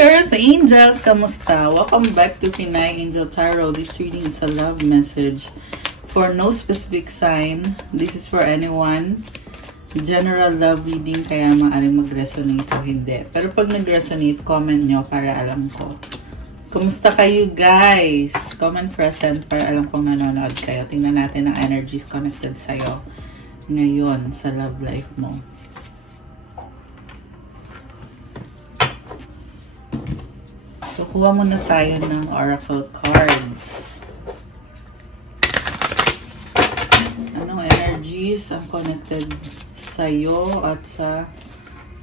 Earth Angels! Kamusta? Welcome back to Pinay Angel Tarot. This reading is a love message for no specific sign. This is for anyone. General love reading, kaya maaaring mag-resonate o hindi. Pero pag nag-resonate, comment nyo para alam ko. Kamusta kayo, guys? Comment present para alam kong nanonood kayo. Tingnan natin ang energies connected sa'yo ngayon sa love life mo. So, kuha muna tayo ng oracle cards. Anong energies ang connected sa'yo at sa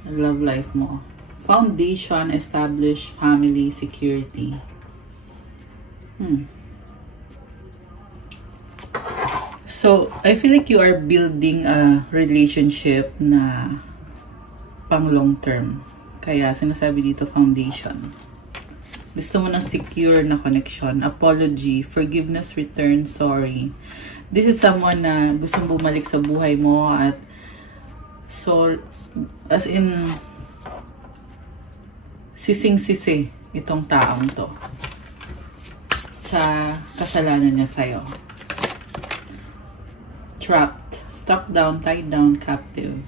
love life mo? Foundation, establish, family, security. So, I feel like you are building a relationship na pang long term. Kaya sinasabi dito foundation. Gusto mo ng secure na connection, apology, forgiveness, return, sorry. This is someone na gustong bumalik sa buhay mo at so, as in, sising-sisi itong taong to sa kasalanan niya sa'yo. Trapped, stuck down, tied down, captive.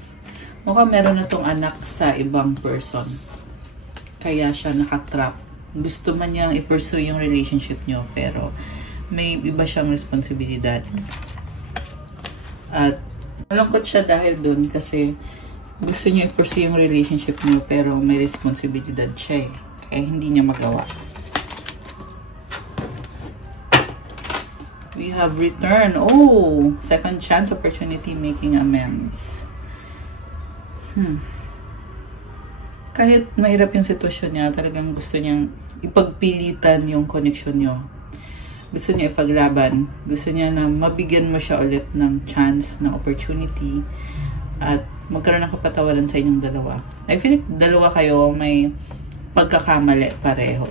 Mukhang meron na tong anak sa ibang person. Kaya siya nakatrap. Gusto man niyang i-pursue yung relationship niyo, pero may iba siyang responsibilidad. At malungkot siya dahil dun kasi gusto niya i-pursue yung relationship niyo, pero may responsibilidad siya eh. Kaya hindi niya magawa. We have return. Oh! Second chance, opportunity, making amends. Kahit mahirap yung sitwasyon niya, talagang gusto niyang ipagpilitan yung connection niyo. Gusto niya ipaglaban. Gusto niya na mabigyan mo siya ulit ng chance, ng opportunity, at magkaroon ng kapatawaran sa inyong dalawa. I feel like dalawa kayo may pagkakamali pareho.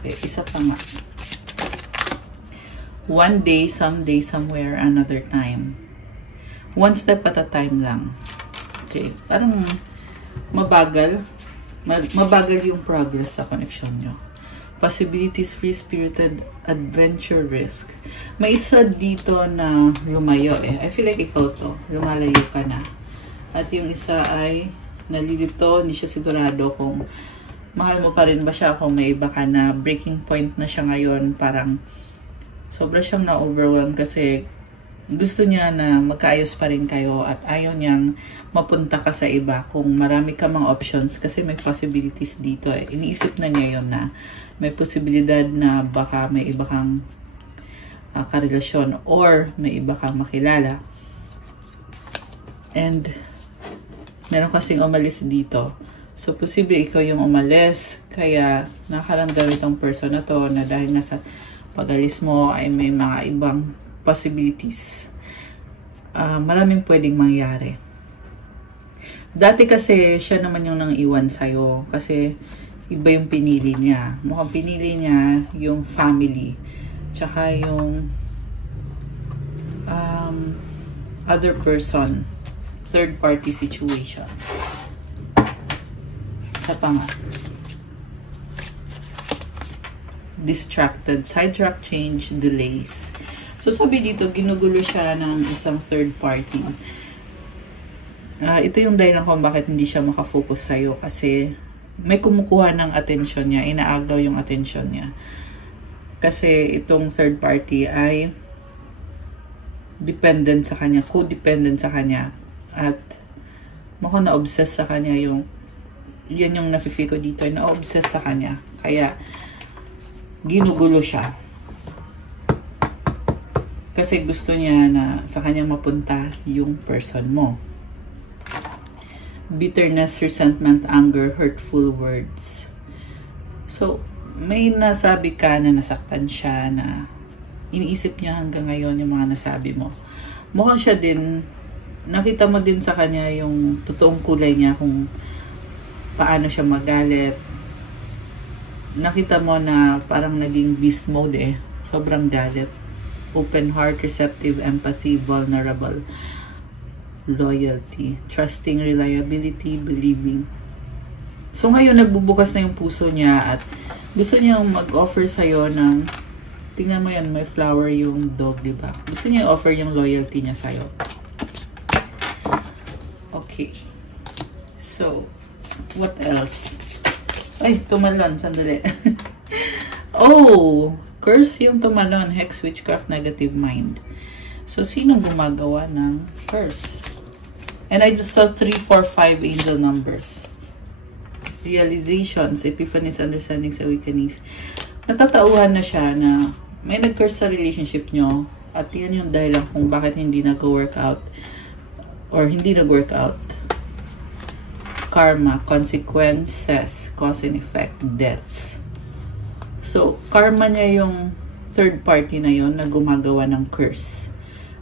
Okay, isa pa nga. One day, someday, somewhere, another time. One step at a time lang. Okay, parang mabagal yung progress sa connection nyo. Possibilities, free-spirited, adventure, risk. May isa dito na lumayo eh. I feel like ikaw to. Lumalayo ka na. At yung isa ay nalilito, hindi siya sigurado kung mahal mo pa rin ba siya, kung may iba ka na. Breaking point na siya ngayon. Parang sobra siyang na-overwhelm kasi gusto niya na magkaayos pa rin kayo at ayaw niyang mapunta ka sa iba kung marami ka mga options kasi may possibilities dito eh. Iniisip na niya yon na may posibilidad na baka may iba kang karelasyon or may iba kang makilala. And meron kasing umalis dito. So, posible ikaw yung umalis kaya nakaramdam itong person na to na dahil nasa pag-alis mo ay may mga ibang possibilities. Maraming pwedeng mangyari. Dati kasi siya naman yung nang iwan sa'yo kasi iba yung pinili niya. Mukhang pinili niya yung family tsaka yung other person, third party situation. Sa panga. Distracted, sidetrack, change, delays. So, sabi dito, ginugulo siya ng isang third party. Ito yung dahilan kung bakit hindi siya makafocus sa'yo kasi may kumukuha ng attention niya, inaagaw yung attention niya. Kasi itong third party ay dependent sa kanya, codependent sa kanya. At mukhang na-obsess sa kanya yan yung nafe-feel ko dito, na-obsess sa kanya. Kaya, ginugulo siya. Kasi gusto niya na sa kanya mapunta yung person mo. Bitterness, resentment, anger, hurtful words. So, may nasabi ka na nasaktan siya na iniisip niya hanggang ngayon yung mga nasabi mo. Mukhang siya din, nakita mo din sa kanya yung totoong kulay niya kung paano siya magalit. Nakita mo na parang naging beast mode eh. Sobrang galit. Open heart, receptive, empathy, vulnerable. loyalty, trusting, reliability, believing. So ngayon, nagbubukas na yung puso niya at gusto niyang mag-offer sa'yo ng, tingnan mo yan, may flower yung dog, di ba? Gusto niya i-offer yung loyalty niya sa'yo. Okay. So, what else? Ay, tumalon. Sandali. Oh! Curse yung tumalon. Hex, witchcraft, negative mind. So, sino gumagawa ng curse? And I just saw 3, 4, 5 angel numbers. Realizations, epiphanies, understandings, awakenings. Natatauhan na siya na may nag-curse sa relationship nyo at yan yung dahilan kung bakit hindi nag-work out or hindi nag-work out. Karma, consequences, cause and effect, deaths. So, karma niya yung third party na yon na gumagawa ng curse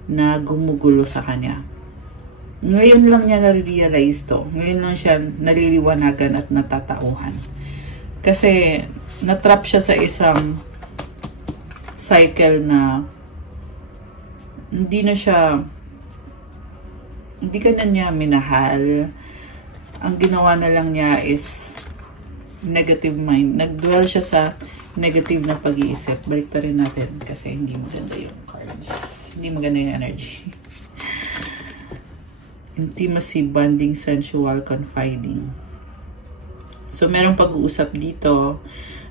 na gumugulo sa kanya. Ngayon lang niya na-realize to. Ngayon lang siya naliliwanagan at natatauhan. Kasi, natrap siya sa isang cycle na hindi ka na niya minahal. Ang ginawa na lang niya is negative mind. Nag-dwell siya sa negative na pag-iisip. Balik na rin natin kasi hindi maganda yung cards. Hindi maganda yung energy. Intimacy, bonding, sensual, confiding. So, merong pag-uusap dito.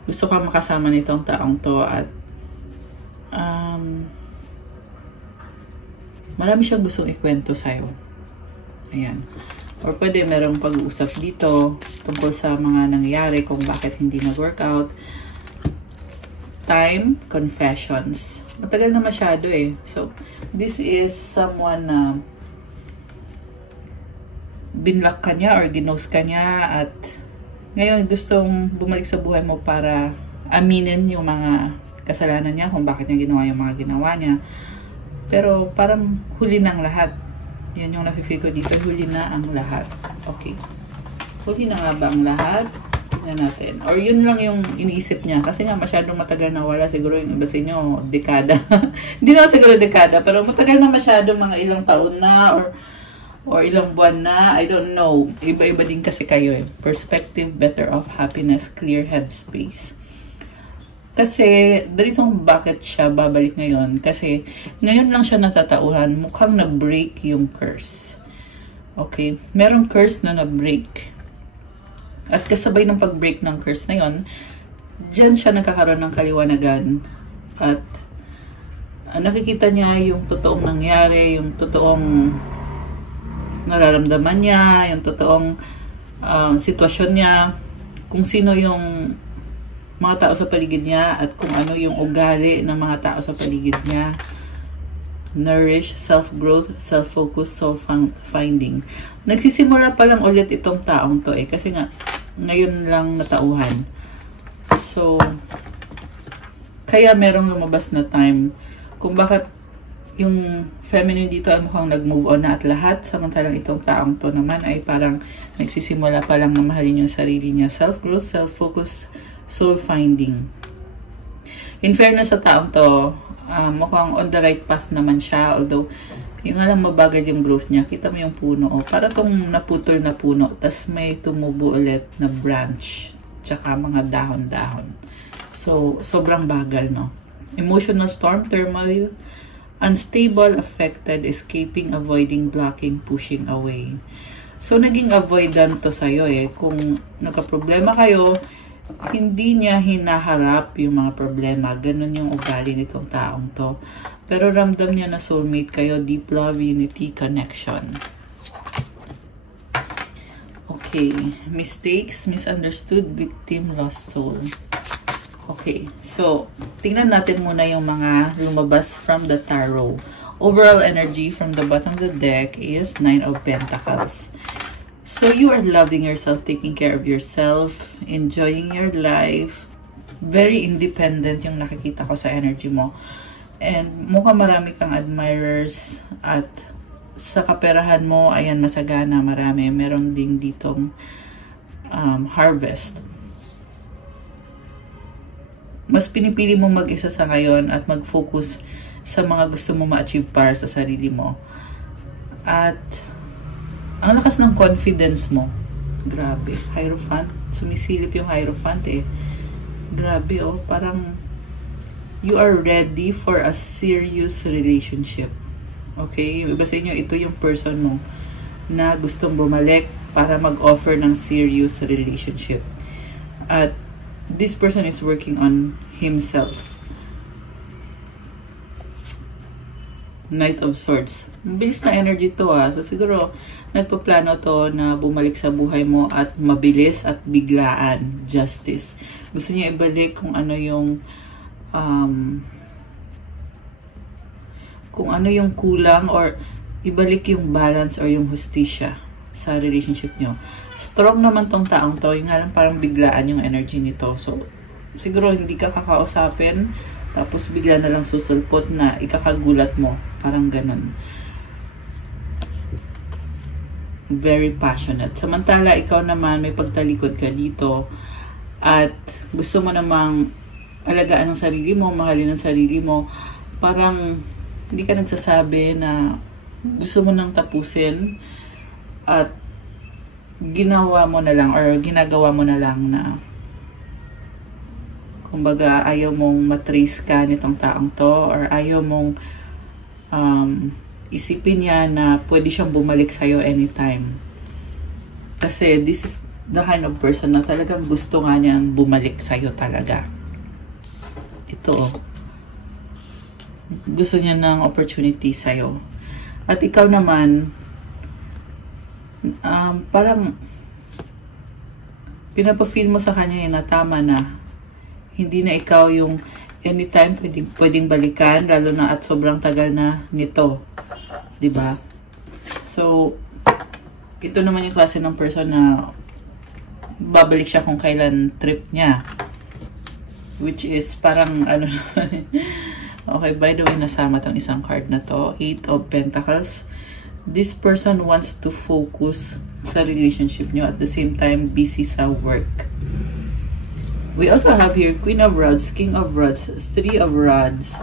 Gusto ka makasama nitong taong to at marami siyang gustong ikwento sa'yo. Ayan. Or pwede merong pag-uusap dito tungkol sa mga nangyari kung bakit hindi nag-workout. Time, confessions. Matagal na masyado eh. So, this is someone na binlock ka niya or ginost ka niya at ngayon gustong bumalik sa buhay mo para aminin yung mga kasalanan niya kung bakit niya ginawa yung mga ginawa niya. Pero parang huli ng lahat. Yan yung nafe-feel ko dito. Huli na ang lahat. Okay. Huli na nga ba ang lahat? Tignan natin. Or yun lang yung iniisip niya. Kasi nga masyadong matagal na wala. Siguro yung iba sa inyo, dekada. Hindi naman siguro dekada. Pero matagal na masyadong mga ilang taon na or ilang buwan na. I don't know. Iba-iba din kasi kayo eh. Perspective, better off, happiness, clear headspace. Kasi, the reason bakit siya babalik ngayon, kasi ngayon lang siya natatauhan, mukhang na-break yung curse. Okay? Merong curse na na-break. At kasabay ng pag-break ng curse na yun, dyan siya nagkakaroon ng kaliwanagan. At nakikita niya yung totoong nangyari, yung totoong nararamdaman niya, yung totoong sitwasyon niya, kung sino yung mga tao sa paligid niya at kung ano yung ugali ng mga tao sa paligid niya. Nourish, self-growth, self-focus, soul-finding. Nagsisimula pa lang ulit itong taong to eh. Kasi nga, ngayon lang natauhan. So, kaya merong lumabas na time kung bakit yung feminine dito ay mukhang nag-move on na at lahat. Samantalang itong taong to naman ay parang nagsisimula pa lang na mahalin yung sarili niya. Self-growth, self-focus, soul-finding. In fairness sa taong to, mukhang on the right path naman siya. Although, yung alam mabagal yung growth niya. Kita mo yung puno. Oh. Para tong naputol na puno. Tas may tumubo ulit na branch. Tsaka mga dahon-dahon. So, sobrang bagal, no? Emotional storm, turmoil, unstable, affected, escaping, avoiding, blocking, pushing away. So, naging avoidant to sa'yo eh. Kung nagka-problema kayo, hindi niya hinaharap yung mga problema. Ganun yung ugali nitong taong to. Pero ramdam niya na soulmate kayo. Deep love, unity, connection. Okay. Mistakes, misunderstood, victim, lost soul. Okay. So, tingnan natin muna yung mga lumabas from the tarot. Overall energy from the bottom of the deck is 9 of Pentacles. So, you are loving yourself, taking care of yourself, enjoying your life. Very independent yung nakikita ko sa energy mo. And mukhang marami kang admirers at sa kaperahan mo, ayan, masagana, marami. Meron ding ditong harvest. Mas pinipili mo mag-isa sa ngayon at mag-focus sa mga gusto mo ma-achieve para sa sarili mo. At ang lakas ng confidence mo. Grabe. Hierophant. Sumisilip yung Hierophant eh. Grabe oh. Parang you are ready for a serious relationship. Okay? Iba sa inyo, ito yung person mo na gustong bumalik para mag-offer ng serious relationship. At this person is working on himself. Knight of Swords. Mabilis na energy to ah. So siguro, nagpaplano to na bumalik sa buhay mo at mabilis at biglaan. Justice. Gusto niya ibalik kung ano yung kulang or ibalik yung balance or yung hustisya sa relationship nyo. Strong naman tong taong to. Yung nga lang parang biglaan yung energy nito. So, siguro hindi ka kakausapin tapos bigla na lang susulpot na ikakagulat mo. Parang ganun. Very passionate. Samantala, ikaw naman may pagtalikod ka dito at gusto mo namang alagaan ang sarili mo, mahalin ang sarili mo. Parang hindi ka nagsasabi na gusto mo nang tapusin at ginawa mo na lang or ginagawa mo na lang na kumbaga ayaw mong matrace ka nitong taong to or ayaw mong isipin niya na pwede siyang bumalik sa'yo anytime. Kasi this is the kind of person na talagang gusto nga niyang bumalik sa'yo talaga. Ito, gusto niya ng opportunity sa'yo. At ikaw naman, parang pinapafeel mo sa kanya na tama na. Hindi na ikaw yung anytime pwedeng balikan, lalo na at sobrang tagal na nito. 'Di ba? So, ito naman yung klase ng person na babalik siya kung kailan trip niya. Which is parang ano okay, by the way, nasama tong isang card na to. 8 of Pentacles. This person wants to focus sa relationship nyo at the same time busy sa work. We also have here Queen of Rods, King of Rods, 3 of Rods,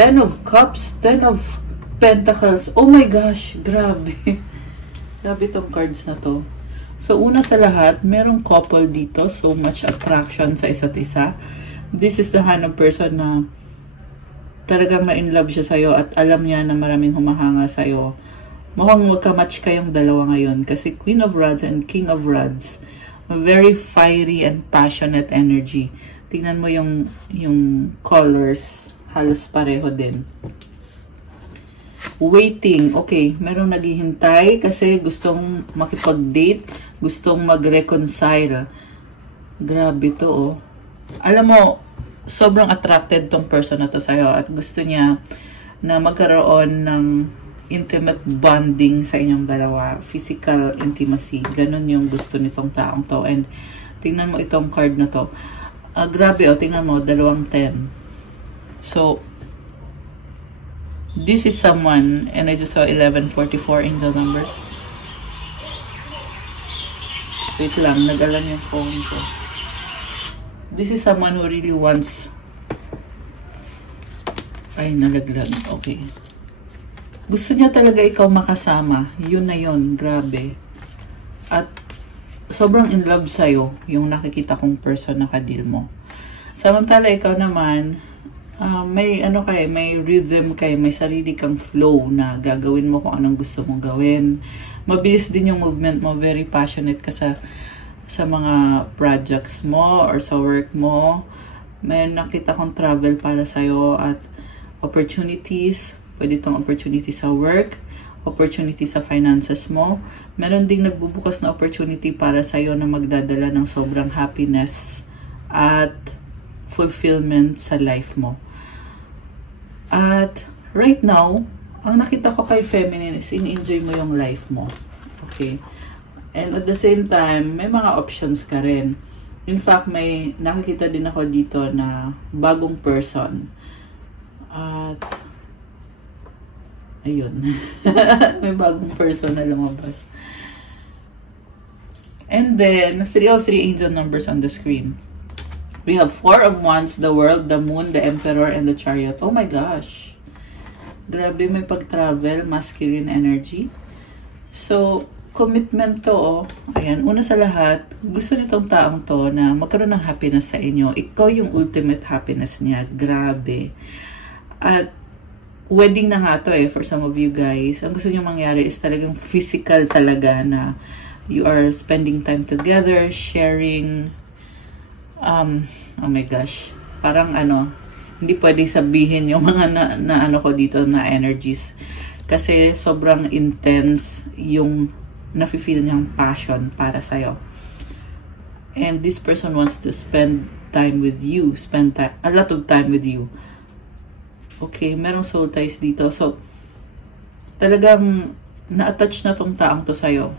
10 of Cups, 10 of Pentacles. Oh my gosh, grabe. Grabe tong cards na to. So, una sa lahat, merong couple dito. So much attraction sa isa't isa. This is the kind of person na talagang na-in-love siya sa'yo at alam niya na maraming humahanga sa'yo. Mukhang magka-match kayong dalawa ngayon kasi Queen of Rods and King of Rods, very fiery and passionate energy. Tingnan mo yung colors, halos pareho din. Waiting. Okay, merong naghihintay kasi gustong makipag-date, gustong mag-reconcile. Grabe to oh. Alam mo, sobrang attracted tong person na to sa'yo at gusto niya na magkaroon ng intimate bonding sa inyong dalawa. Physical intimacy. Ganon yung gusto nitong taong to. And tingnan mo itong card na to. Grabe oh, tingnan mo, 2-10. So, this is someone, and I just saw 1144 angel numbers. Wait lang, nag-alarm yung phone ko. This is someone who really wants... Ay, nalaglag. Okay. Gusto niya talaga ikaw makasama. Yun na yun. Grabe. At sobrang in love sa'yo yung nakikita kong person na kadil mo. Samantala, ikaw naman, may ano kay, may rhythm kay, may sarili kang flow na gagawin mo kung anong gusto mong gawin. Mabilis din yung movement mo. Very passionate ka sa mga projects mo or sa work mo. May nakita kong travel para sa'yo at opportunities. Pwede itong opportunity sa work, opportunity sa finances mo. Meron ding nagbubukas na opportunity para sa'yo na magdadala ng sobrang happiness at fulfillment sa life mo. At right now, ang nakita ko kay feminine is in-enjoy mo yung life mo. Okay? And at the same time, may mga options ka rin. In fact, may nakikita din ako dito na bagong person. At ayun. May bagong person na lumabas. And then, 303 angel numbers on the screen. We have 4 of Wands, the World, the Moon, the Emperor, and the Chariot. Oh my gosh. Grabe, may pag-travel, masculine energy. So, commitment to, oh. Ayan, una sa lahat, gusto nitong taong to na magkaroon ng happiness sa inyo. Ikaw yung ultimate happiness niya. Grabe. At wedding na nga to for some of you guys. Ang gusto nyo mangyari is talagang physical talaga na you are spending time together, sharing, oh my gosh, parang hindi pwede sabihin yung mga na ano ko dito na energies. Kasi sobrang intense yung nafe-feel niyang passion para sa'yo. And this person wants to spend time with you, a lot of time with you. Okay, merong soul ties dito. So, talagang na-attach na tong taong to sa'yo.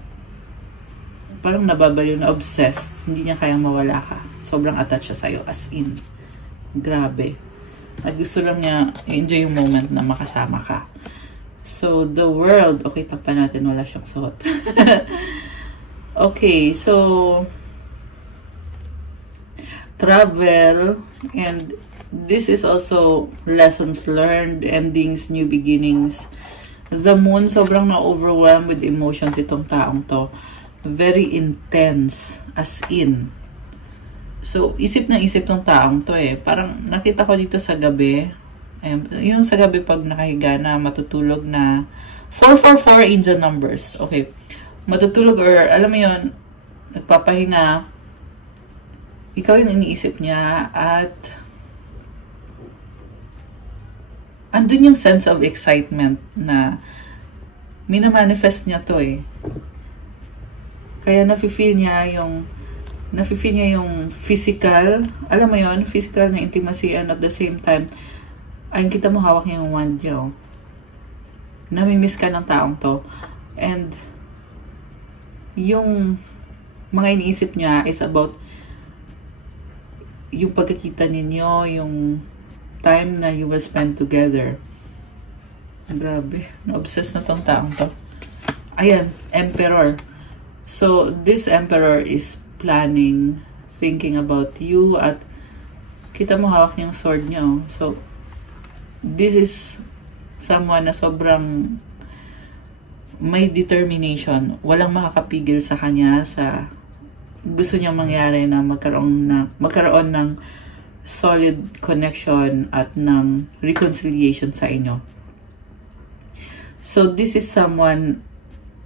Parang nababaliw, na obsessed. Hindi niya kayang mawala ka. Sobrang attached siya sa'yo, as in. Grabe. At gusto lang niya enjoy yung moment na makasama ka. So, the world, okay, tapan natin, wala siyang suot. Okay, so, travel, and this is also lessons learned, endings, new beginnings. The moon, sobrang na-overwhelmed with emotions itong taong to. Very intense, as in. So, isip na isip tong taong to Parang nakita ko dito sa gabi. Yung sa gabi pag nakahiga na, matutulog na 444 angel numbers. Okay. Matutulog or, alam mo yun, nagpapahinga. Ikaw yung iniisip niya at andun yung sense of excitement na minamanifest niya to Kaya nafe-feel niya yung physical, alam mo yun, physical na intimacy, and at the same time, ayun, kita mo hawak niya yung wand niya, namimiss ka ng taong to. And yung mga iniisip niya is about yung pagkakita ninyo, yung time na you will spend together. Grabe, na-obsess na tong taong to. Ayan, Emperor. So, this Emperor is planning, thinking about you, at kita mo hawak niyang sword niya. So, this is someone na sobrang may determination. Walang makakapigil sa kanya sa gusto niyang mangyari na magkaroon ng solid connection at ng reconciliation sa inyo. So, this is someone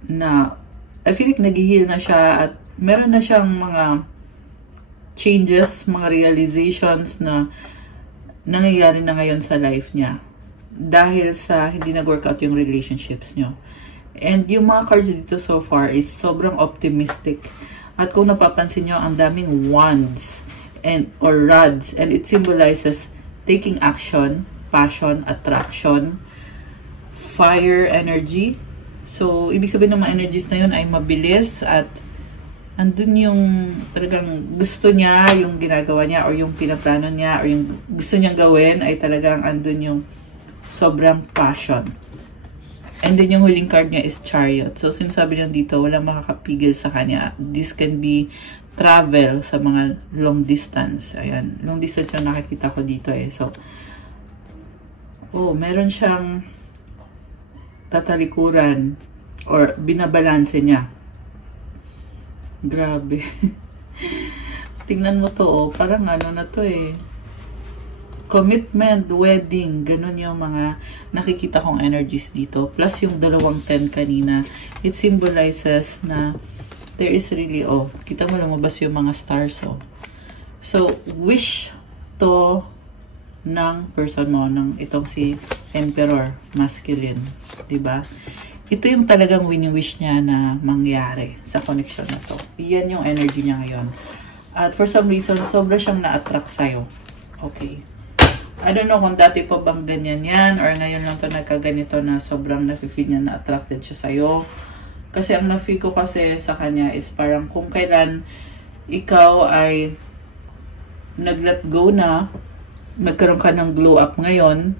na I feel like nag-heal na siya at meron na siyang mga changes, mga realizations na nangyayari na ngayon sa life niya dahil sa hindi nag-workout yung relationships niyo. And yung mga cards dito so far is sobrang optimistic. At kung napapansin niyo, ang daming wands or rods, and it symbolizes taking action, passion, attraction, fire energy. So, ibig sabihin ng mga energies na yun ay mabilis at andun yung talagang gusto niya, yung ginagawa niya or yung pinaplano niya or yung gusto niyang gawin ay talagang andun yung sobrang passion. And then yung huling card niya is Chariot. So, sinasabi niya dito, walang makakapigil sa kanya. This can be travel sa mga long distance. Ayan, long distance yung nakikita ko dito So, meron siyang tatalikuran or binabalanse niya. Grabe. Tingnan mo to, parang ano na to commitment, wedding, ganun yung mga nakikita kong energies dito. Plus yung 210 kanina, it symbolizes na there is really, kita mo lumabas yung mga stars, So, wish to ng person mo, ng itong si Emperor, masculine, diba? Ito yung talagang wini-wish niya na mangyari sa connection na to. Yan yung energy niya ngayon. At for some reason, sobra siyang na-attract sa'yo. Okay. I don't know kung dati pa bang ganyan yan or ngayon lang to nagkaganito na sobrang nafe-feel niya na attracted siya sa'yo. Kasi ang na-feel ko kasi sa kanya is parang kung kailan ikaw ay nag-let go na, nagkaroon ka ng glow up ngayon,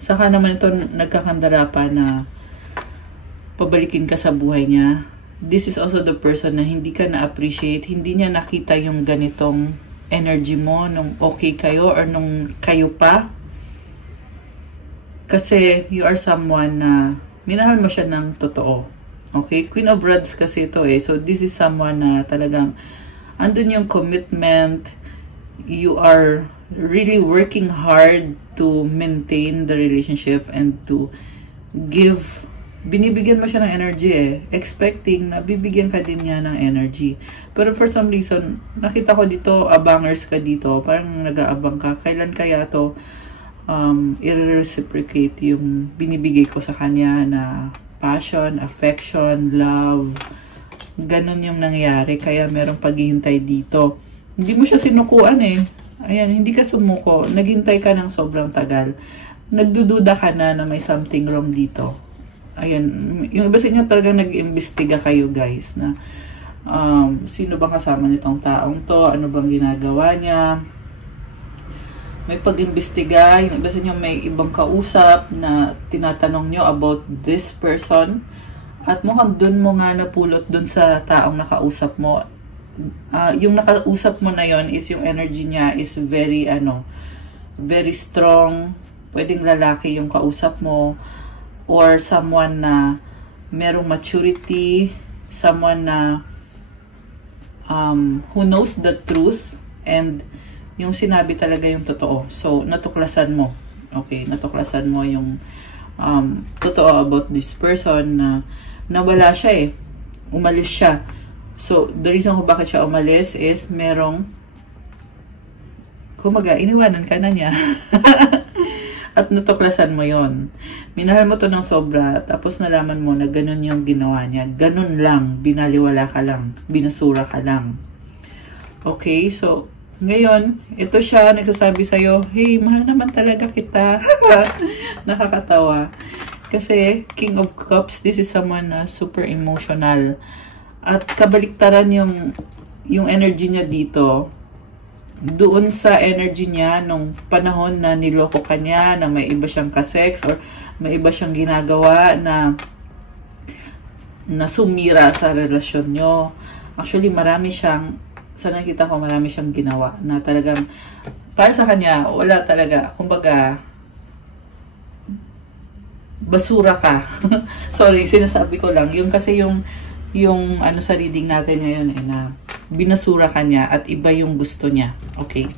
saka naman ito nagkakandara pa na pabalikin ka sa buhay niya. This is also the person na hindi ka na-appreciate, hindi niya nakita yung ganitong energy mo nung okay kayo or nung kayo pa. Kasi you are someone na minahal mo siya ng totoo. Okay? Queen of Rods kasi ito eh. So, this is someone na talagang andun yung commitment. You are really working hard to maintain the relationship and to give. Binibigyan mo siya ng energy eh. Expecting na bibigyan ka din niya ng energy. Pero for some reason, nakita ko dito, abangers ka dito. Parang nag-aabang ka. Kailan kaya to i-reciprocate yung binibigay ko sa kanya na passion, affection, love. Ganon yung nangyari. Kaya merong paghihintay dito. Hindi mo siya sinukuan eh. Ayan, hindi ka sumuko. Naghintay ka ng sobrang tagal. Nagdududa ka na may something wrong dito. Ayan, yung iba sa inyo talagang nag-imbestiga kayo guys na sino bang kasama nitong taong to, ano bang ginagawa niya. May pag-imbestiga, yung iba sa inyo may ibang kausap na tinatanong nyo about this person at mukhang dun mo nga napulot dun sa taong nakausap mo. Yung nakausap mo na yon is yung energy niya is very very strong. Pwedeng lalaki yung kausap mo or someone na merong maturity, someone na who knows the truth and yung sinabi talaga yung totoo. So, natuklasan mo. Okay, natuklasan mo yung totoo about this person na nawala siya eh. Umalis siya. So, the reason kung bakit siya umalis is merong kumaga, iniwanan ka na niya. At natuklasan mo yon. Minahal mo to ng sobra, tapos nalaman mo na ganun yung ginawa niya. Ganun lang, binaliwala ka lang, binasura ka lang. Okay, so, ngayon, ito siya, nagsasabi sa'yo, hey, mahal naman talaga kita. Nakakatawa. Kasi, King of Cups, this is someone na super emotional. At kabaliktaran yung energy niya dito, doon sa energy niya nung panahon na niloko ka niya, na may iba siyang kasex or may iba siyang ginagawa na sumira sa relasyon nyo. Actually, marami siyang, sa nakita ko, marami siyang ginawa na talagang, para sa kanya, wala talaga. Kumbaga, basura ka. Sorry, sinasabi ko lang. Yung kasi yung sa reading natin ngayon eh, na binasura ka niya at iba yung gusto niya. Okay.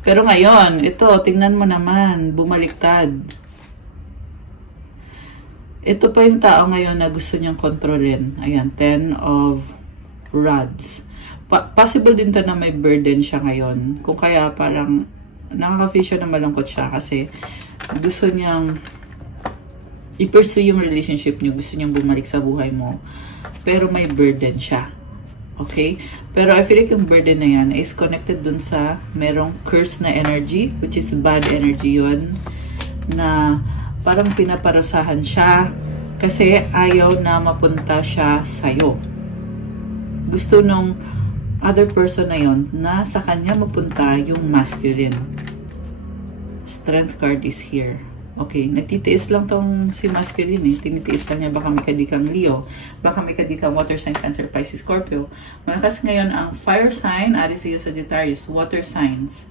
Pero ngayon, ito, tingnan mo naman, bumaliktad. Ito pa yung tao ngayon na gusto niyang kontrolin. Ayan, 10 of Rods. Possible din to na may burden siya ngayon. Kung kaya parang nakaka-feel siya na malungkot siya kasi gusto niyang i-pursue yung relationship niyo. Gusto niyang bumalik sa buhay mo. Pero may burden siya. Okay? Pero I feel like yung burden na yan is connected dun sa merong curse na energy, which is bad energy yun, na parang pinaparusahan siya kasi ayaw na mapunta siya sa'yo. Gusto nung other person na yun na sa kanya mapunta yung masculine. Strength card is here. Okay, nagtitiis lang tong si masculine eh. Tinitiis lang niya, baka may kadikang Leo, baka may kadikang water sign, Cancer, Pisces, Scorpio. Malakas ngayon ang fire sign, Aries, Leo, Sagittarius, water signs,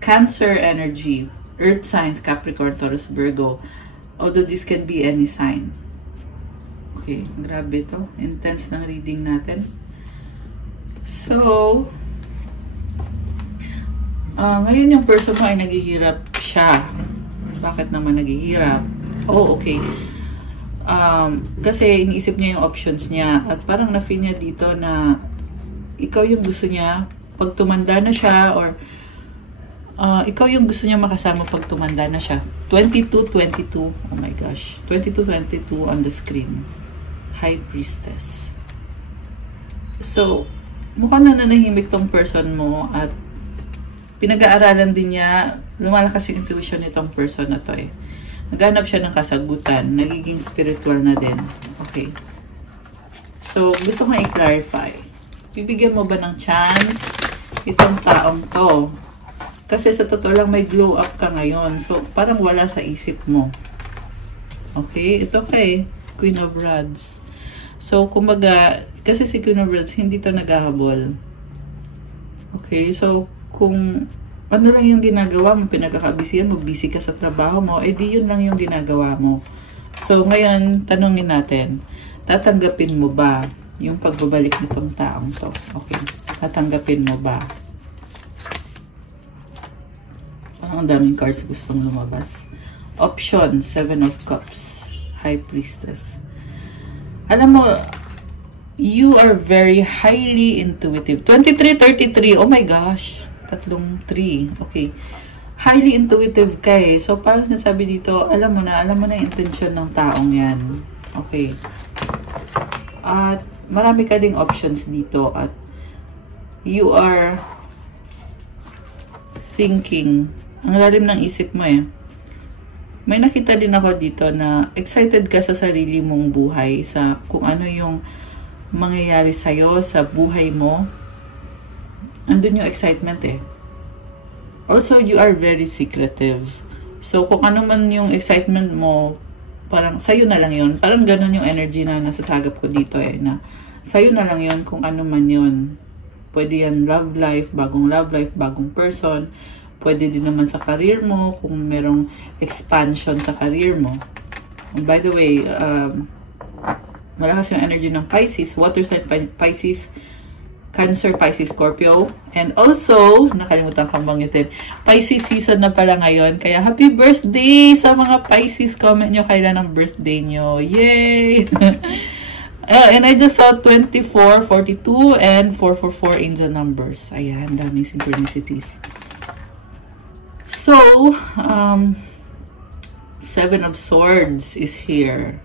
Cancer energy, earth signs, Capricorn, Taurus, Virgo. Although this can be any sign. Okay, grabe to. Intense ng reading natin. So, ngayon yung person mo ay naghihirap siya. Bakit naman naghihirap? Oh, okay. Kasi iniisip niya yung options niya at parang na-feel niya dito na ikaw yung gusto niya pag tumanda na siya or ikaw yung gusto niya makasama pag tumanda na siya. 22-22. Oh my gosh. 22-22 on the screen. High Priestess. So, mukhang nananahimik tong person mo at pinag-aaralan din niya. Lumalakas yung intuition nitong person na to eh. Naghanap siya ng kasagutan. Nagiging spiritual na din. Okay. So, gusto kong i-clarify. Bibigyan mo ba ng chance itong taong to? Kasi sa totoo lang may glow up ka ngayon. So, parang wala sa isip mo. Okay? Ito kay Queen of Rods. So, kumbaga, kasi si Queen of Rods, hindi to naghahabol. Okay? So, kung ano lang yung ginagawa mo, pinagkakabisihan mo, busy ka sa trabaho mo, eh di yun lang yung ginagawa mo. So, ngayon, tanungin natin, Tatanggapin mo ba yung pagbabalik nitong taong to? Okay. Tatanggapin mo ba? Parang ang daming cards gustong lumabas. Option, 7 of Cups, High Priestess. Alam mo, you are very highly intuitive. 23-33, oh my gosh. 3. Okay. Highly intuitive ka eh. So, parang sinasabi dito, alam mo na yung intention ng taong yan. Okay. At marami ka ding options dito at you are thinking, ang lalim ng isip mo eh. May nakita din ako dito na excited ka sa sarili mong buhay, sa kung ano yung mangyayari sa'yo, sa buhay mo. Andun yung excitement eh. Also, you are very secretive. So, kung ano man yung excitement mo, parang sa'yo na lang yun. Parang ganun yung energy na nasasagap ko dito eh, na sa'yo na lang yun kung ano man yun. Pwede yan love life, bagong person. Pwede din naman sa career mo, kung merong expansion sa career mo. And by the way, malakas yung energy ng Pisces, water sign Pisces, Cancer, Pisces, Scorpio. And also, nakalimutan kang banggitin, Pisces season na pala ngayon. Kaya happy birthday sa mga Pisces. Comment nyo kailan ang birthday nyo. Yay! And I just saw 24, 42, and 444 angel numbers. Ayan, daming synchronicities. So, 7 of Swords is here.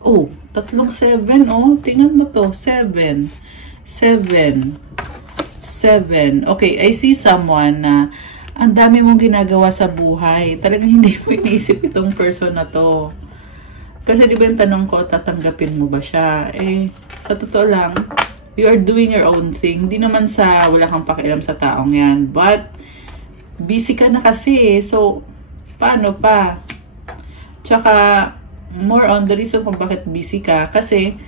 Oh, 3 7, oh. Tingnan mo to, 7. 7. Okay, I see someone na ang dami mong ginagawa sa buhay. Talagang hindi mo iniisip itong person na to. Kasi di ba yung tanong ko, tatanggapin mo ba siya? Eh, sa totoo lang, you are doing your own thing. Hindi naman sa wala kang pakialam sa taong yan. But, busy ka na kasi. So, paano pa? Tsaka, more on the reason kung bakit busy ka. Kasi,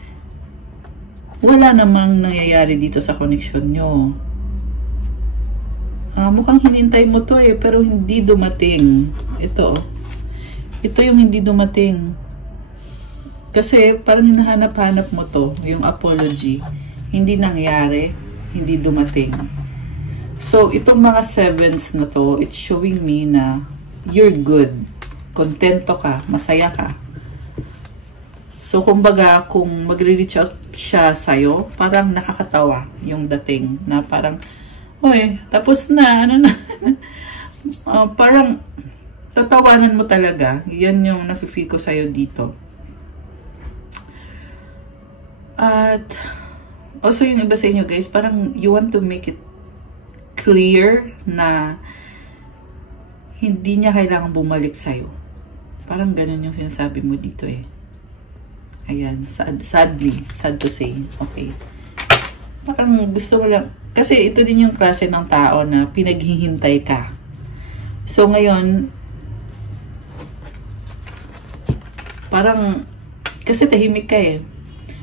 wala namang nangyayari dito sa connection nyo. Mukhang hinintay mo to eh, pero hindi dumating. Ito. Ito yung hindi dumating. Kasi, parang hinahanap-hanap mo to, yung apology. Hindi nangyari, hindi dumating. So, itong mga 7s na to, it's showing me na you're good. Kontento ka, masaya ka. So, kumbaga, kung magre-reach out siya sa'yo, parang nakakatawa yung dating na parang, oy, tapos na, ano na. Parang, tatawanan mo talaga. Yan yung nafe-feel ko sa'yo dito. At, also yung iba sa inyo guys, parang you want to make it clear na hindi niya kailangan bumalik sa'yo. Parang ganun yung sinasabi mo dito eh. Ayan, sadly, sad to say. Okay. Parang gusto mo lang, kasi ito din yung klase ng tao na pinaghihintay ka. So ngayon, parang, kasi tahimik ka eh.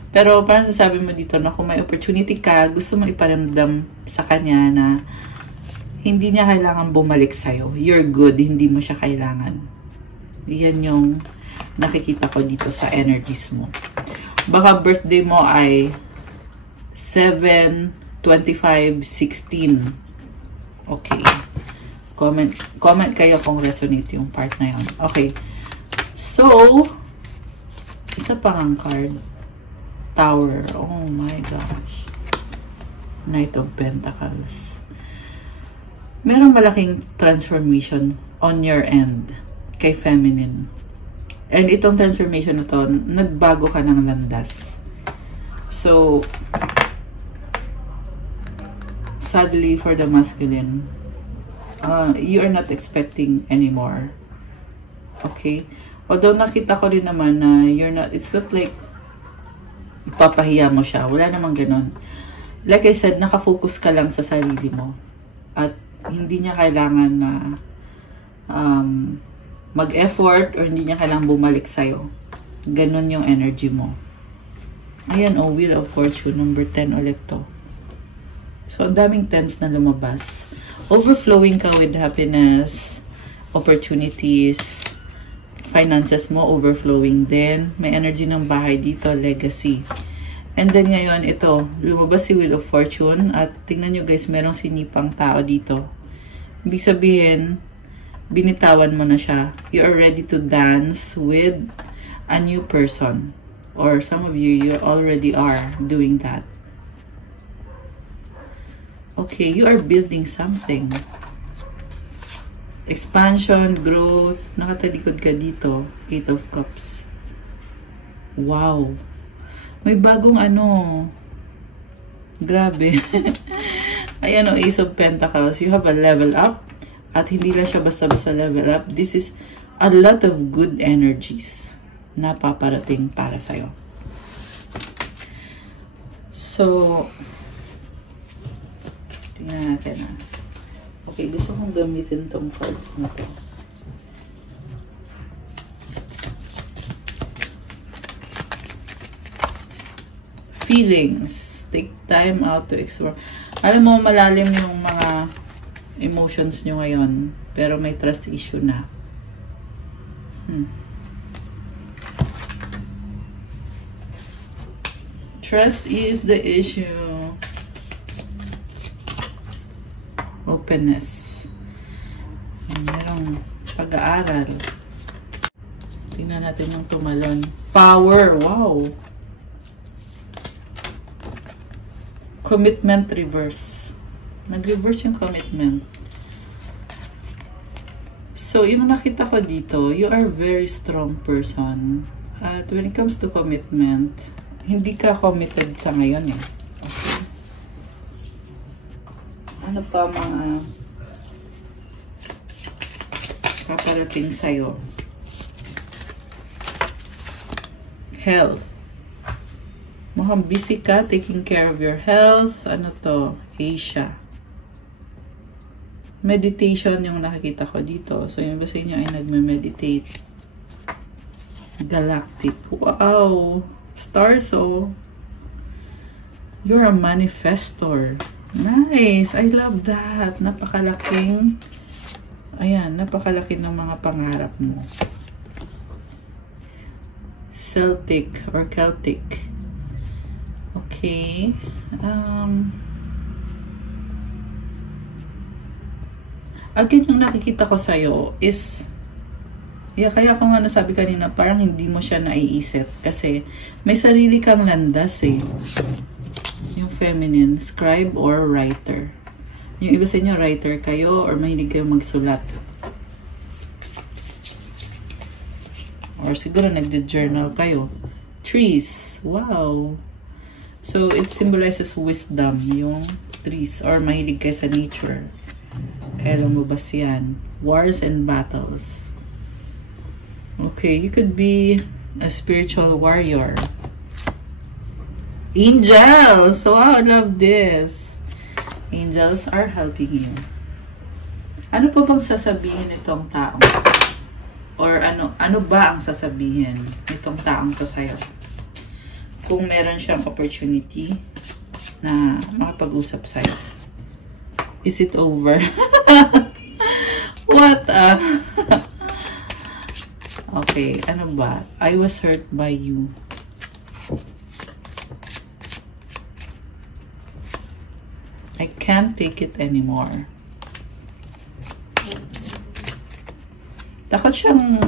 Pero parang sasabi mo dito na kung may opportunity ka, gusto mo iparamdam sa kanya na hindi niya kailangan bumalik sa'yo. You're good, hindi mo siya kailangan. Yan yung nakikita ko dito sa energies mo. Baka birthday mo ay 7, 25, 16. Okay. Comment kayo kung resonate yung part na yun. Okay. So, isa pang card. Tower. Oh my gosh. Knight of Pentacles. Merong malaking transformation on your end kay feminine. And itong transformation na to, nagbago ka ng landas. So, sadly for the masculine, you are not expecting anymore. Okay? Although nakita ko rin naman na you're not, it's not like papahiya mo siya. Wala namang ganon. Like I said, nakafocus ka lang sa sarili mo. At hindi niya kailangan na mag-effort or hindi niya kailangan bumalik sa'yo. Ganon yung energy mo. Ayan, oh, Wheel of Fortune, number 10 ulit to. So, ang daming 10s na lumabas. Overflowing ka with happiness, opportunities, finances mo overflowing din. May energy ng bahay dito, legacy. And then ngayon, ito, lumabas si Wheel of Fortune. At tingnan nyo guys, merong sinipang tao dito. Ibig sabihin, binitawan mo na siya. You are ready to dance with a new person. Or some of you already are doing that. Okay, you are building something. Expansion, growth. Nakatalikod ka dito. 8 of Cups. Wow. May bagong ano. Grabe. Ayan o, Ace of Pentacles. You have a level up. At hindi lang siya basta-basta level up. This is a lot of good energies na paparating para sa'yo. So, tingnan natin ah. Okay, gusto kong gamitin tong cards na to. Feelings. Take time out to explore. Alam mo, malalim yung mga emotions nyo ngayon. Pero may trust issue na. Trust is the issue. Openness. Merong pag-aaral. Tingnan natin yung tumalon. Power. Wow. Commitment reverse. Nag-reverse yung commitment. So, yung nakita ko dito, you are very strong person. At when it comes to commitment, hindi ka committed sa ngayon eh. Okay? Ano pa mga paparating sa'yo? Health. Mukhang busy ka, taking care of your health. Ano to? Asia. Meditation yung nakikita ko dito. So, yung ba sa inyo ay nagme-meditate. Galactic. Wow! Stars, oh. You're a manifestor. Nice! I love that. Napakalaking, ayan, napakalaki ng mga pangarap mo. Celtic or Celtic. Okay. Again, yung nakikita ko sa'yo is, kaya ko nga nasabi kanina, parang hindi mo siya naiisip. Kasi may sarili kang landas eh. Yung feminine, scribe or writer. Yung iba sa inyo, writer kayo or mahilig kayo magsulat. Or siguro nagde-journal kayo. Trees. Wow. So, it symbolizes wisdom, yung trees. Or mahilig kayo sa nature. Kaya lumabas yan. Wars and battles. Okay, you could be a spiritual warrior. Angels! Wow, I love this. Angels are helping you. Ano pa bang sasabihin nitong taong? Or ano ba ang sasabihin nitong taong to sa'yo? Kung meron siyang opportunity na makapag-usap sa'yo. Is it over? What? Okay, ano ba? I was hurt by you. I can't take it anymore. Takot siyang,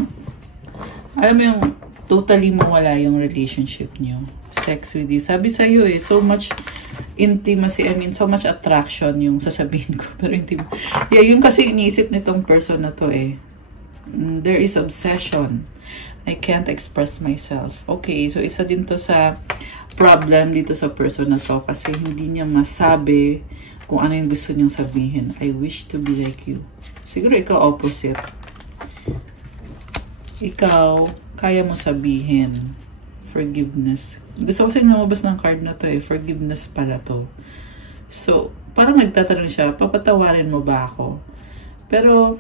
alam mo yung totally mawala yung relationship niyo. Sex with you. Sabi sa'yo eh, so much intimacy, I mean, so much attraction yung sasabihin ko. Pero yung kasi iniisip nitong person na to eh. There is obsession. I can't express myself. Okay, so isa din to sa problem dito sa person na to kasi hindi niya masabi kung ano yung gusto niyang sabihin. I wish to be like you. Siguro ikaw opposite. Ikaw, kaya mo sabihin. Forgiveness. Gusto ko kasi lumabas ng card na to eh. Forgiveness pala to. So, parang nagtatanong siya, papatawarin mo ba ako? Pero,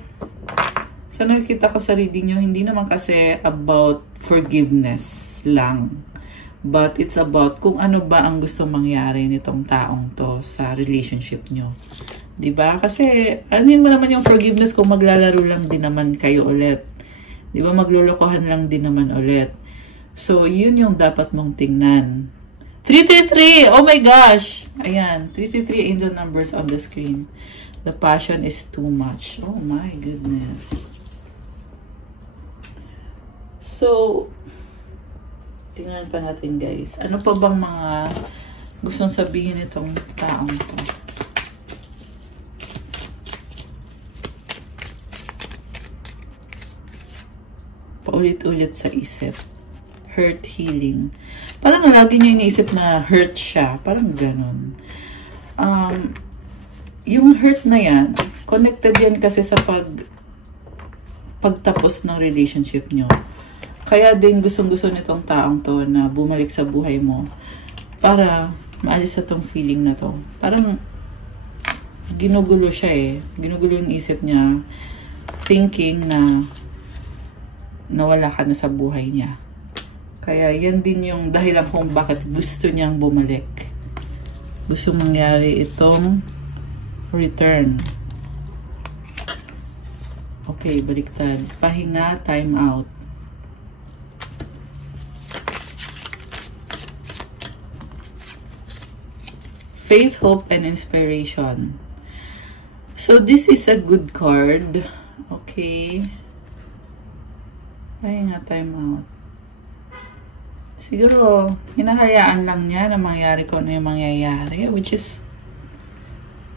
sa nakikita ko sa reading nyo, hindi naman kasi about forgiveness lang. But it's about kung ano ba ang gusto mangyari nitong taong to sa relationship nyo. Diba? Kasi, anin mo naman yung forgiveness kung maglalaro lang din naman kayo ulit. Di ba maglulukohan lang din naman ulit. So, yun yung dapat mong tingnan. 333! Oh my gosh! Ayan, 333 angel numbers on the screen. The passion is too much. Oh my goodness. So, tingnan pa natin guys. Ano pa bang mga gustong sabihin itong taong to? Paulit-ulit sa isip. Hurt healing. Parang lagi niya iniisip na hurt siya. Parang ganun. Yung hurt na yan, connected yan kasi sa pagtapos ng relationship nyo. Kaya din gustong-gusto nitong taong to na bumalik sa buhay mo para maalis sa tong feeling na to. Parang ginugulo siya eh. Ginugulo yung isip niya, thinking na nawala ka na sa buhay niya. Kaya yan din yung dahilan kung bakit gusto niyang bumalik. Gusto mangyari itong return. Okay, baliktad. Pahinga, time out. Faith, hope, and inspiration. So, this is a good card. Okay. Pahinga, time out. Siguro, hinahayaan lang niya na mangyari kung ano yung mangyayari. Which is,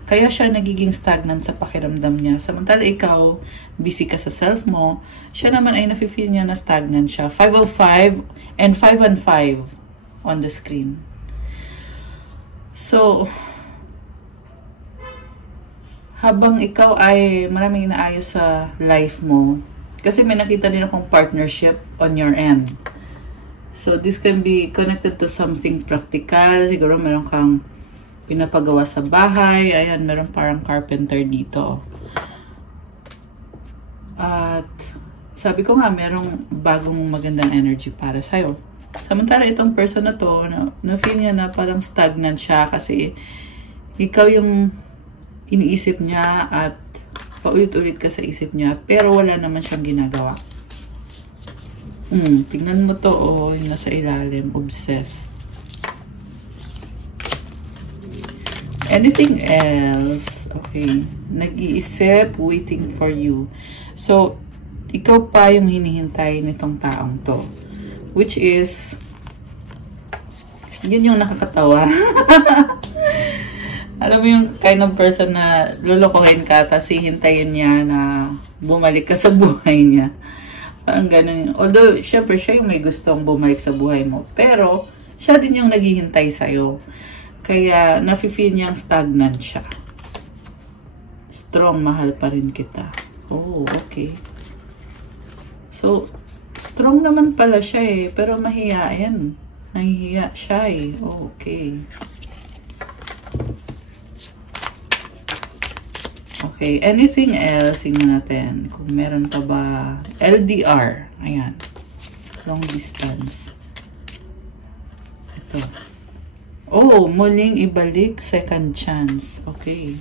kaya siya nagiging stagnant sa pakiramdam niya. Samantala ikaw, busy ka sa self mo, siya naman ay nafe-feel niya na stagnant siya. 505 and 515 on the screen. So, habang ikaw ay maraming inaayos sa life mo, kasi may nakita din akong partnership on your end. So, this can be connected to something practical. Siguro meron kang pinapagawa sa bahay. Ayan, meron parang carpenter dito. At sabi ko nga, merong bagong magandang energy para sa'yo. Samantala itong person na to, na-feel niya na parang stagnant siya kasi ikaw yung iniisip niya at paulit-ulit ka sa isip niya pero wala naman siyang ginagawa. Tingnan mo to, oh, yung nasa ilalim, obsessed. Anything else? Okay. Nag-iisip, waiting for you. So, ikaw pa yung hinihintay nitong taong to. Which is, yun yung nakakatawa. Alam mo yung kind of person na lulukohin ka, tapos hihintayin niya na bumalik ka sa buhay niya. Parang ganun. Although, syempre, siya yung may gustong bumalik sa buhay mo. Pero, siya din yung naghihintay sa'yo. Kaya, nafe-feel niyang stagnant siya. Strong, mahal pa rin kita. Oh, okay. So, strong naman pala siya eh, pero mahiyain. Nahihiya siya eh. Oh, okay. Okay, anything else? Tingnan natin. Kung meron pa ba. LDR. Ayan. Long distance. Ito. Oh, muling ibalik. Second chance. Okay.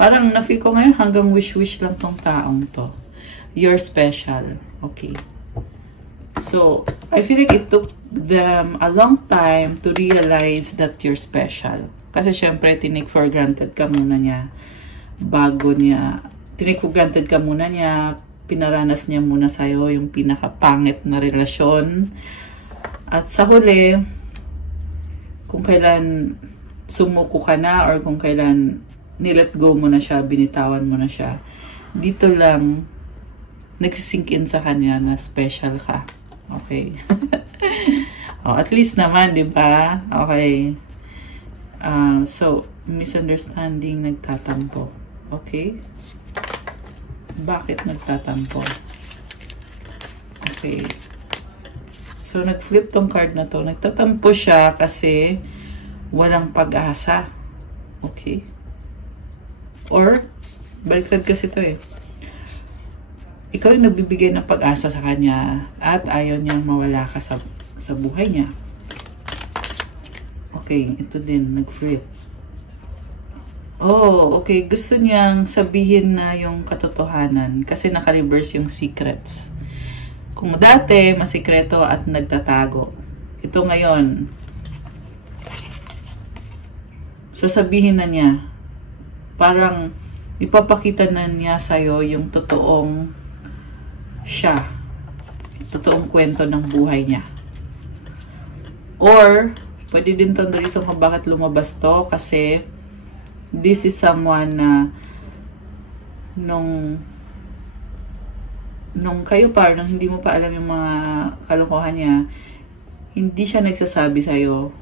Parang na-feel ko ngayon hanggang wish-wish lang tong taong to. You're special. Okay. So, I feel like it took them a long time to realize that you're special. Kasi syempre, tinake for granted ka muna niya. Tinake for granted ka muna niya, pinaranas niya muna sa'yo yung pinakapangit na relasyon. At sa huli, kung kailan sumuko ka na or kung kailan nilet go mo na siya, binitawan mo na siya, dito lang nagsisink in sa kanya na special ka. Okay. Oh, at least naman, di ba? Okay. So, misunderstanding, nagtatampo. Okay? Bakit nagtatampo? Okay. So, nag-flip tong card na to. Nagtatampo siya kasi walang pag-asa. Okay? Or, baliktad kasi to eh. Ikaw yung nagbibigay ng pag-asa sa kanya at ayaw niyang mawala ka sa buhay niya. Okay, ito din, nag-flip. Oh, okay. Gusto niyang sabihin na yung katotohanan kasi naka-reverse yung secrets. Kung dati, masikreto at nagtatago. Ito ngayon, sasabihin na niya, parang ipapakita na niya sa'yo yung totoong siya. Totoong kwento ng buhay niya. Or, pwede din itong reason kung bakit lumabas to kasi this is someone na nung kayo nung hindi mo pa alam yung mga kalokohan niya, hindi siya nagsasabi sa'yo.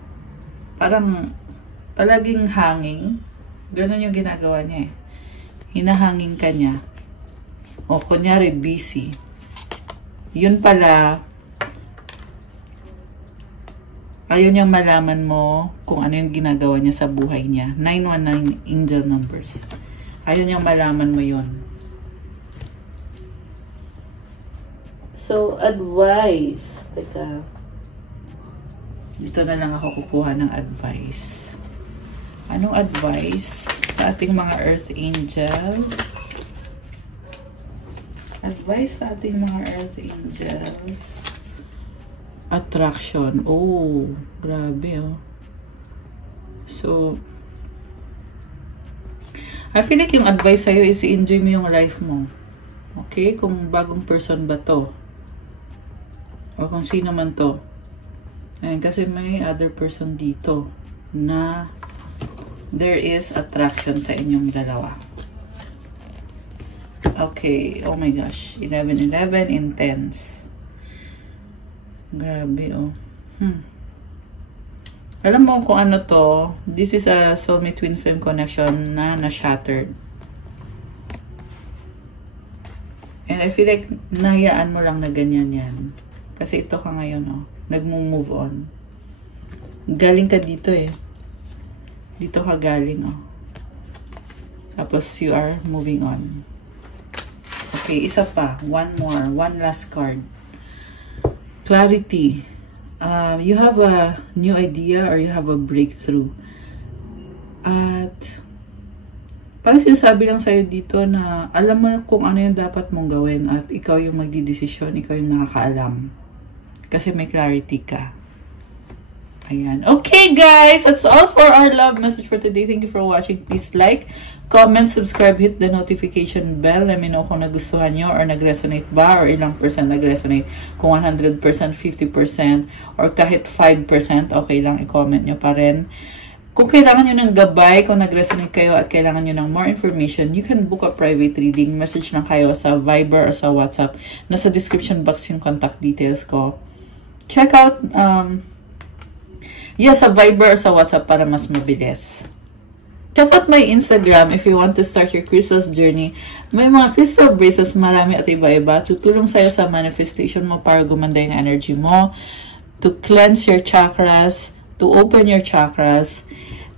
Parang palaging hanging. Ganon yung ginagawa niya eh. Hinahangin ka niya. O kunyari busy. Yun pala, ayaw niyang malaman mo kung ano yung ginagawa niya sa buhay niya. 919 angel numbers. Ayaw niyang malaman mo yun. So, advice. Teka. Dito na lang ako kukuha ng advice. Anong advice sa ating mga earth angels? Advice sa ating mga earth angels. Attraction. Oh, grabe oh. So, I feel like yung advice sa'yo is enjoy mo yung life mo. Okay? Kung bagong person ba to? O kung sino man to. Ayan, kasi may other person dito na there is attraction sa inyong dalawa. Okay. Oh my gosh. 11-11 intense. Grabe, oh. Alam mo kung ano to, this is a soulmate twin flame connection na na-shattered. And I feel like nahayaan mo lang na ganyan yan. Kasi ito ka ngayon, oh. Nag-move on. Galing ka dito, eh. Dito ka galing, oh. Tapos you are moving on. Okay, isa pa. One more. One last card. Clarity. You have a new idea or you have a breakthrough. At parang sinasabi lang sa'yo dito na alam mo kung ano yung dapat mong gawin at ikaw yung magdidesisyon, ikaw yung nakakaalam. Kasi may clarity ka. Ayan. Okay, guys. That's all for our love message for today. Thank you for watching. Please like, comment, subscribe, hit the notification bell. Let me know kung nagustuhan nyo or nag-resonate ba or ilang percent nag-resonate. Kung 100%, 50%, or kahit 5%, okay lang, i-comment nyo pa rin. Kung kailangan nyo ng gabay, kung nag-resonate kayo at kailangan nyo ng more information, you can book a private reading. Message lang kayo sa Viber or sa WhatsApp. Nasa description box yung contact details ko. Check out, sa Viber or sa WhatsApp para mas mabilis. Check out my Instagram if you want to start your crystals journey. May mga crystal bracelets, marami at iba-iba. Tutulong sa'yo sa manifestation mo para gumanda yung energy mo. To cleanse your chakras. To open your chakras.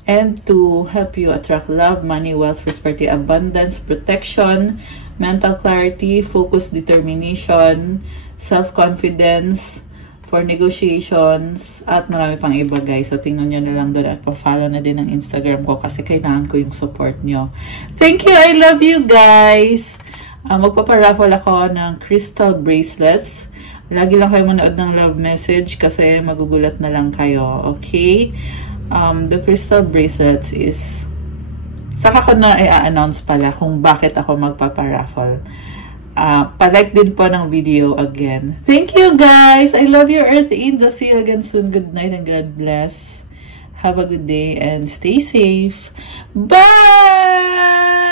And to help you attract love, money, wealth, prosperity, abundance, protection, mental clarity, focus, determination, self-confidence, for negotiations, at marami pang iba, guys. So, tingnan nyo na lang doon at pa-follow na din ang Instagram ko kasi kailangan ko yung support nyo. Thank you! I love you, guys! Magpaparaffle ako ng crystal bracelets. Lagi lang kayo manood ng love message kasi magugulat na lang kayo. Okay? The crystal bracelets is... Saka ko na i-announce pala kung bakit ako magpaparaffle. Pa-like din po ng video again. Thank you, guys! I love your Earth Angels. See you again soon. Good night and God bless. Have a good day and stay safe. Bye!